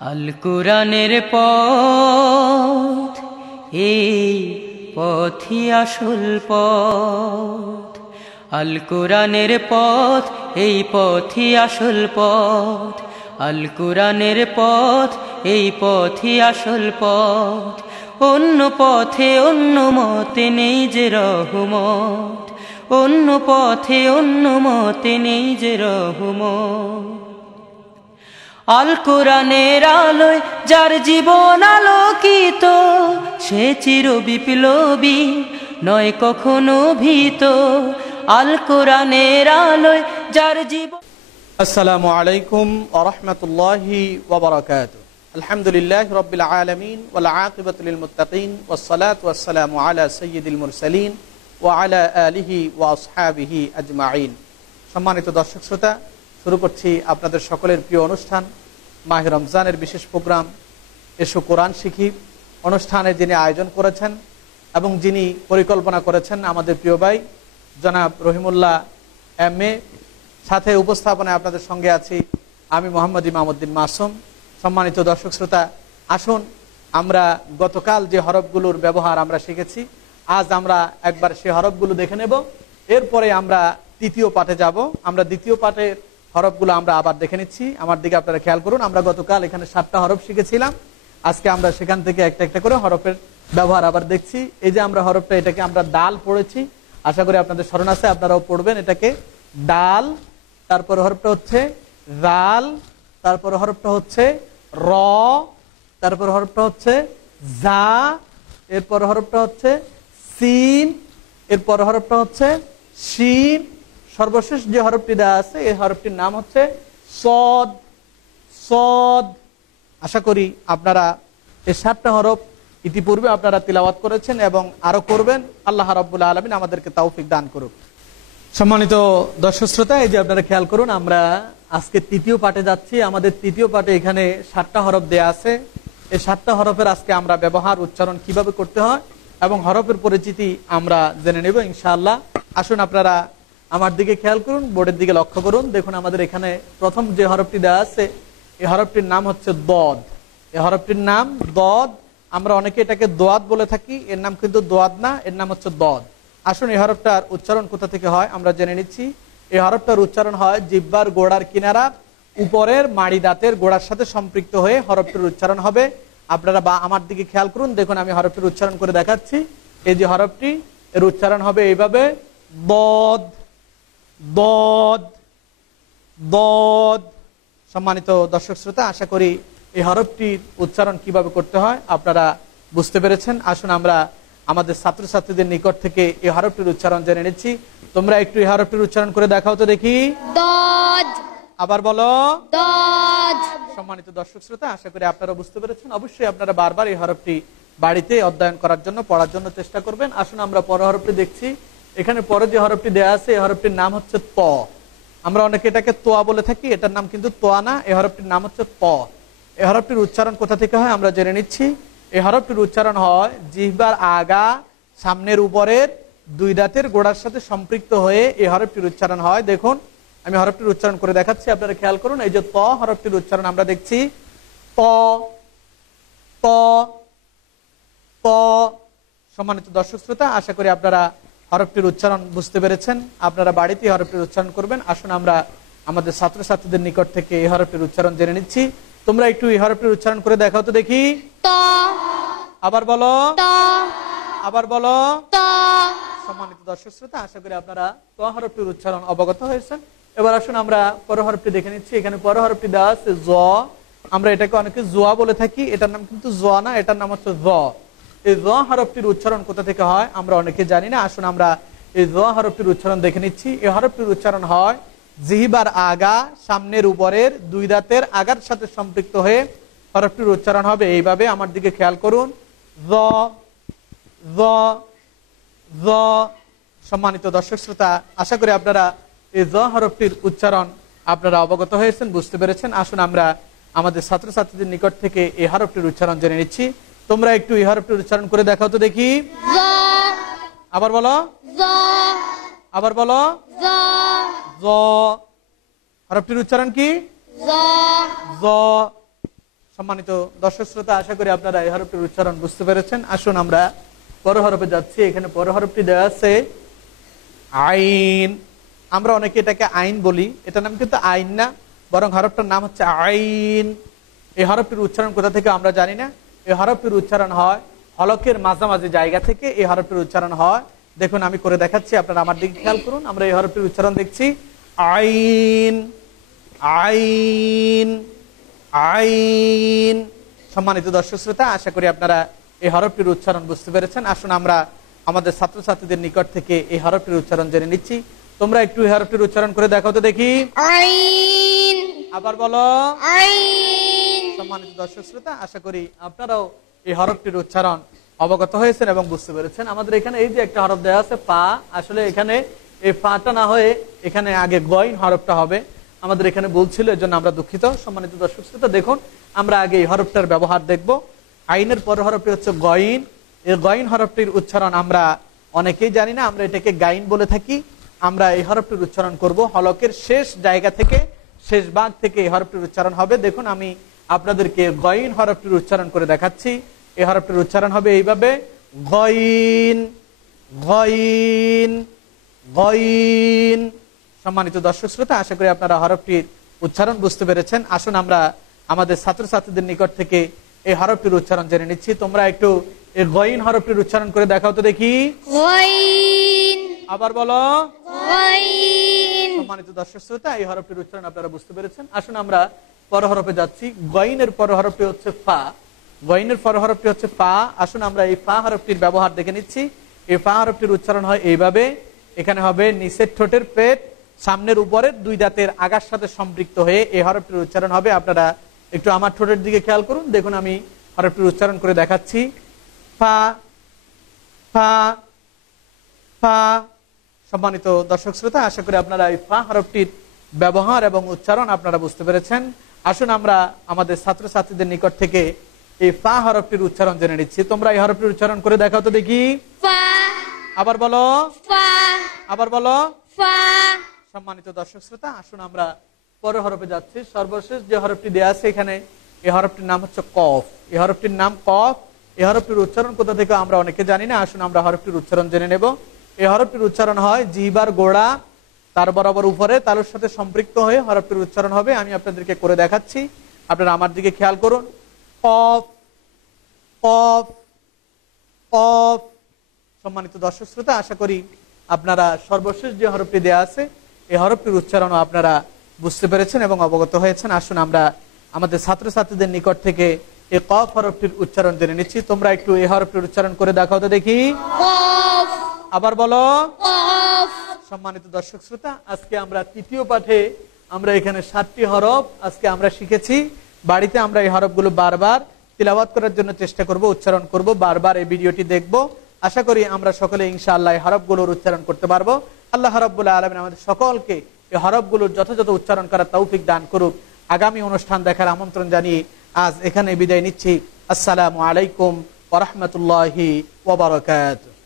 আল কুরআনের পথ, এই পথই আসল পথ। আল কুরআনের পথ, এই পথই আসল পথ। আল কুরআনের পথ, এই পথই আসল পথ। অন্য পথে অন্য মতে নেই যে রহমত, অন্য পথে অন্য মতে নেই যে রহমত। আল কুরআনের আলোয় যার জীবন আলোকিত, সে চির বিপ্লবী নয় কখনো ভীত। আল কুরআনের আলোয় যার জীবন। আসসালামু আলাইকুম ওয়া রাহমাতুল্লাহি ওয়া বারাকাতুহু। আলহামদুলিল্লাহি রাব্বিল আলামিন ওয়াল আকিবাতু লিল মুত্তাকিন ওয়াস সালাতু ওয়াস সালামু আলা সাইয়্যিদিল মুরসালিন ওয়া আলা আলিহি ওয়া আসহাবিহি আজমাইন। সম্মানিত দর্শক শ্রোতা, শুরু করছি আপনাদের সকলের প্রিয় অনুষ্ঠান মাহে রমজানের বিশেষ প্রোগ্রাম এসো কোরআন শিখি অনুষ্ঠানে যিনি আয়োজন করেছেন এবং যিনি পরিকল্পনা করেছেন আমাদের প্রিয় ভাই জনাব রহিমুল্লাহ এম.এ। সাথে উপস্থাপনায় আপনাদের সঙ্গে আছি আমি মোহাম্মদ ইমামউদ্দিন মাসুম। সম্মানিত দর্শক শ্রোতা, আসুন আমরা গতকাল যে হরফগুলোর ব্যবহার আমরা শিখেছি, আজ আমরা একবার সেই হরফগুলো দেখে নেব। এরপরে আমরা তৃতীয় পাঠে যাব। আমরা দ্বিতীয় পাঠের হরফগুলো আমরা আবার দেখে নিচ্ছি। আমার দিকে আপনারা খেয়াল করুন, আমরা গতকাল এখানে 7টা হরফ শিখেছিলাম। আজকে আমরা সেখান থেকে একটা একটা করে হরফের ব্যবহার আবার দেখছি। এই যে আমরা হরফটা, এটাকে আমরা দাল পড়েছি, আশা করি আপনাদের স্মরণ আছে, আপনারাও পড়বেন এটাকে ডাল। তারপর হরফটা হচ্ছে রাল, তারপর হরফটা হচ্ছে র, তারপর হরফটা হচ্ছে জা, এরপর হরফটা হচ্ছে সিন, এরপর হরফটা হচ্ছে শিন, সর্বশেষ যে হরফটি দেওয়া আছে এই হরফটির নাম হচ্ছে সদ। সদ। আশা করি আপনারা এই 7টা হরফ ইতিপূর্বে আপনারা তিলাওয়াত করেছেন এবং আরো করবেন। আল্লাহ রাব্বুল আলামিন আমাদেরকে তৌফিক দান করুক। সম্মানিত দর্শক শ্রোতা, এই যে আপনারা খেয়াল করুন, আমরা আজকে তৃতীয় পাঠে যাচ্ছি। আমাদের তৃতীয় পাঠে এখানে 7টা হরফ দেয়া আছে। এই 7টা হরফের আজকে আমরা ব্যবহার উচ্চারণ কিভাবে করতে হয় এবং হরফের পরিচিতি আমরা জেনে নেব ইনশাআল্লাহ। আসুন আপনারা আমার দিকে খেয়াল করুন, বোর্ডের দিকে লক্ষ্য করুন। দেখুন আমাদের এখানে প্রথম যে হরফটি দেওয়া আছে এই হরফটির নাম হচ্ছে দদ। এই হরফটির নাম দদ। আমরা অনেকে এটাকে দোয়াদ বলে থাকি, এর নাম কিন্তু দোয়াদ না, এর নাম হচ্ছে দদ। আসুন এই হরফটার উচ্চারণ কোথা থেকে হয় আমরা জেনে নিচ্ছি। এই হরফটার উচ্চারণ হয় জিহ্বার গোড়ার কিনারা উপরের মাড়ি দাঁতের গোড়ার সাথে সম্পৃক্ত হয়ে হরফটির উচ্চারণ হবে। আপনারা বা আমার দিকে খেয়াল করুন, দেখুন আমি হরফটির উচ্চারণ করে দেখাচ্ছি। এই যে হরফটি, এর উচ্চারণ হবে এইভাবে দদ, দদ, দদ। সম্মানিত দর্শক শ্রোতা, আশা করি এই হরফটির উচ্চারণ কিভাবে করতে হয় আপনারা বুঝতে পেরেছেন। আসুন আমরা আমাদের ছাত্রছাত্রীদের নিকট থেকে এই হরফটির উচ্চারণ জেনে নিচ্ছি। তোমরা একটু এই হরফটির উচ্চারণ করে দেখাও তো দেখি। দদ। আবার বলো দদ। সম্মানিত দর্শক শ্রোতা, আশা করি আপনারা বুঝতে পেরেছেন। অবশ্যই আপনারা বারবার এই হরফটি বাড়িতে অধ্যয়ন করার জন্য, পড়ার জন্য চেষ্টা করবেন। আসুন আমরা পরের হরফটি দেখছি। এখানে পরে যে হরফটি দেয়া আছে এই হরফটির নাম হচ্ছে ত। আমরা অনেকে এটাকে তোয়া বলে থাকি, এটার নাম কিন্তু তোয়া না, এই হরফটির নাম হচ্ছে ত। এই হরফটির উচ্চারণ কোথা থেকে হয় আমরা জেনে নিচ্ছি। এই হরফটির উচ্চারণ হয় জিহ্বার আগা সামনের উপরের দুই দাঁতের গোড়ার সাথে সম্পৃক্ত হয়ে এই হরফটির উচ্চারণ হয়। দেখুন আমি হরফটির উচ্চারণ করে দেখাচ্ছি, আপনারা খেয়াল করুন। এই যে ত হরফটির উচ্চারণ আমরা দেখছি ত, ত, ত। সম্মানিত দর্শক শ্রোতা, আশা করি আপনারা হরফটির উচ্চারণ বুঝতে পেরেছেন। আপনারা বাড়িতে হরফটির উচ্চারণ করবেন। আসুন আমরা আমাদের ছাত্রছাত্রীদের নিকট থেকে এই হরফটির উচ্চারণ জেনে নিচ্ছি। তোমরা একটু এই হরফটির উচ্চারণ করে দেখাও তো দেখি। ত। আবার বলো ত। আবার বলো ত। সম্মানিত দর্শক শ্রোতা, আশা করি আপনারা ত হরফটির উচ্চারণ অবগত হয়েছেন। এবার আসুন আমরা পর হরফটি দেখে নিচ্ছি। এখানে পর হরফটি দেওয়া আছে জ। আমরা এটাকে অনেকে জোয়া বলে থাকি, এটার নাম কিন্তু জোয়া না, এটার নাম হচ্ছে জ। এই জ হরফটির উচ্চারণ কোথা থেকে হয় আমরা অনেকে জানি না। আসুন আমরা এই জ হরফটির উচ্চারণ দেখে নিচ্ছি। এই হরফটির উচ্চারণ হয় জিহ্বার আগা সামনের উপরের দুই দাঁতের আগার সাথে সম্পৃক্ত হয়ে হরফটির উচ্চারণ হবে এইভাবে। আমার দিকে খেয়াল করুন, জ, জ, জ। সম্মানিত দর্শক শ্রোতা, আশা করি আপনারা এই জ হরফটির উচ্চারণ আপনারা অবগত হয়েছেন, বুঝতে পেরেছেন। আসুন আমরা আমাদের ছাত্রছাত্রীদের নিকট থেকে এই হরফটির উচ্চারণ জেনে নিচ্ছি। তোমরা একটু এই হরফটির উচ্চারণ করে দেখাও তো দেখি। জ। আবার বলো জ। আবার বলো জ। জ। হরফটির উচ্চারণ কি? জ। জ। সম্মানিত দর্শক শ্রোতা, আশা করি আপনারা এই হরফটির উচ্চারণ বুঝতে পেরেছেন। আসুন আমরা পর হরফে যাচ্ছি। এখানে পর হরফটি দেওয়া আছে আইন। আমরা অনেকে এটাকে আইন বলি, এটার নাম কিন্তু আইন না, বরং হরফটার নাম হচ্ছে আইন। এই হরফটির উচ্চারণ কোথা থেকে আমরা জানি না। এই হরফটির উচ্চারণ হয় হলকের মাঝামাঝি জায়গা থেকে। এই হরফটির উচ্চারণ হয়, দেখুন আমি করে দেখাচ্ছি, আপনারা আমার দিকে খেয়াল করুন। আমরা এই হরফটির উচ্চারণ দেখছি আইন, আইন, আইন। সম্মানিত দর্শক শ্রোতা, আশা করি আপনারা এই হরফটির উচ্চারণ বুঝতে পেরেছেন। আসুন আমরা আমাদের ছাত্রছাত্রীদের নিকট থেকে এই হরফটির উচ্চারণ জেনে নিচ্ছি। তোমরা একটু এই হরফটির উচ্চারণ করে দেখাও তো দেখি। আইন, আবার বলো আইন। সম্মানিত দর্শক শ্রোতা, আশা করি আপনারাও এই হরফটির উচ্চারণ অবগত হয়েছেন এবং বুঝতে পেরেছেন। আমাদের এখানে এই যে একটা হরফ দেওয়া আছে পা, আসলে এখানে এই পাটা না হয়ে এখানে আগে গইন হরফটা হবে। আমাদের এখানে বলছিল, এর জন্য আমরা দুঃখিত। সম্মানিত দর্শক শ্রোতা, দেখুন আমরা আগে এই হরফটার ব্যবহার দেখব। আইনের পর হরফটি হচ্ছে গইন। এই গইন হরফটির উচ্চারণ আমরা অনেকেই জানি না, আমরা এটাকে গাইন বলে থাকি। আমরা এই হরফটির উচ্চারণ করব হলকের শেষ জায়গা থেকে, শেষ ভাগ থেকে এই হরফটির উচ্চারণ হবে। দেখুন আমি আপনাদেরকে গইন হরফটির উচ্চারণ করে দেখাচ্ছি। এই হরফটির উচ্চারণ হবে এইভাবে গইন, গইন, গইন। সম্মানিত দর্শক শ্রোতা, আশা করি আপনারা হরফটির উচ্চারণ বুঝতে পেরেছেন। আসুন আমরা আমাদের ছাত্রছাত্রীদের নিকট থেকে এই হরফটির উচ্চারণ জেনে নিচ্ছি। তোমরা একটু এই গইন হরফটির উচ্চারণ করে দেখাও তো দেখি। গইন, আবার বলো গইন। সম্মানিত দর্শক শ্রোতা, এই হরফটির উচ্চারণ আপনারা বুঝতে পেরেছেন। আসুন আমরা পর হরফে যাচ্ছি। গইনের পর হরফটি হচ্ছে ফা। গইনের পর হরফটি হচ্ছে ফা। আসুন আমরা এই ফা হরফটির ব্যবহার দেখে নিচ্ছি। এই ফা হরফটির উচ্চারণ হয় এইভাবে। এখানে হবে নিচের ঠোঁটের পেট সামনের উপরের দুই দাঁতের আগার সাথে সম্পৃক্ত হয়ে এই হরফটির উচ্চারণ হবে। আপনারা একটু আমার ঠোঁটের দিকে খেয়াল করুন। দেখুন আমি হরফটির উচ্চারণ করে দেখাচ্ছি। ফা, ফা, ফা। সম্মানিত দর্শক শ্রোতা, আশা করি আপনারা এই ফা হরফটির ব্যবহার এবং উচ্চারণ আপনারা বুঝতে পেরেছেন। আসুন আমরা আমাদের ছাত্রছাত্রীদের নিকট থেকে এই ফা হরফটির উচ্চারণ জেনে নিচ্ছি। তোমরা এই হরফটির উচ্চারণ করে দেখাও তো দেখি। ফা, আবার বলো, ফা, আবার বলো। ফা। সম্মানিত দর্শক শ্রোতা, আসুন আমরা পরের হরফে যাচ্ছি। সর্বশেষ যে হরফটি দেওয়া আছে এখানে, এই হরফটির নাম হচ্ছে কফ। এই হরফটির নাম কফ। এই হরফটির উচ্চারণ কোথা থেকে আমরা অনেকে জানি না। আসুন আমরা হরফটির উচ্চারণ জেনে নেব। এই হরফটির উচ্চারণ হয় জিহ্বার গোড়া তার বরাবর উপরে তালুর সাথে সম্পৃক্ত হয়ে হরফটির উচ্চারণ হবে। আমি আপনাদেরকে করে দেখাচ্ছি, আপনারা আমার দিকে খেয়াল করুন। কফ, কফ, কফ। সম্মানিত দর্শক শ্রোতা, আশা করি আপনারা সর্বশেষ যে হরফটি দেওয়া আছে এই হরফটির উচ্চারণও আপনারা বুঝতে পেরেছেন এবং অবগত হয়েছেন। আসুন আমরা আমাদের ছাত্রছাত্রীদের নিকট থেকে এই কফ হরফটির উচ্চারণ জেনে নিচ্ছি। তোমরা একটু এই হরফটির উচ্চারণ করে দেখাও তো দেখি। কফ, আবার বলো। কফ। সম্মানিত দর্শক শ্রোতা, আজকে আমরা তৃতীয় পাঠে আমরা এখানে 7টি হরফ আজকে আমরা শিখেছি। বাড়িতে আমরা এই হরফগুলো বারবার তিলাওয়াত করার জন্য চেষ্টা করব, উচ্চারণ করব, বারবার এই ভিডিওটি দেখব। আশা করি আমরা সকলে ইনশাআল্লাহ এই হরফগুলোর উচ্চারণ করতে পারবো। আল্লাহ রাব্বুল আলামিন আমাদের সকলকে এই হরফগুলোর যথাযথ উচ্চারণ করার তৌফিক দান করুক। আগামী অনুষ্ঠান দেখার আমন্ত্রণ জানিয়ে আজ এখানে বিদায় নিচ্ছি। আসসালামু আলাইকুম ওয়া রাহমাতুল্লাহি ওয়া বারাকাতুহু।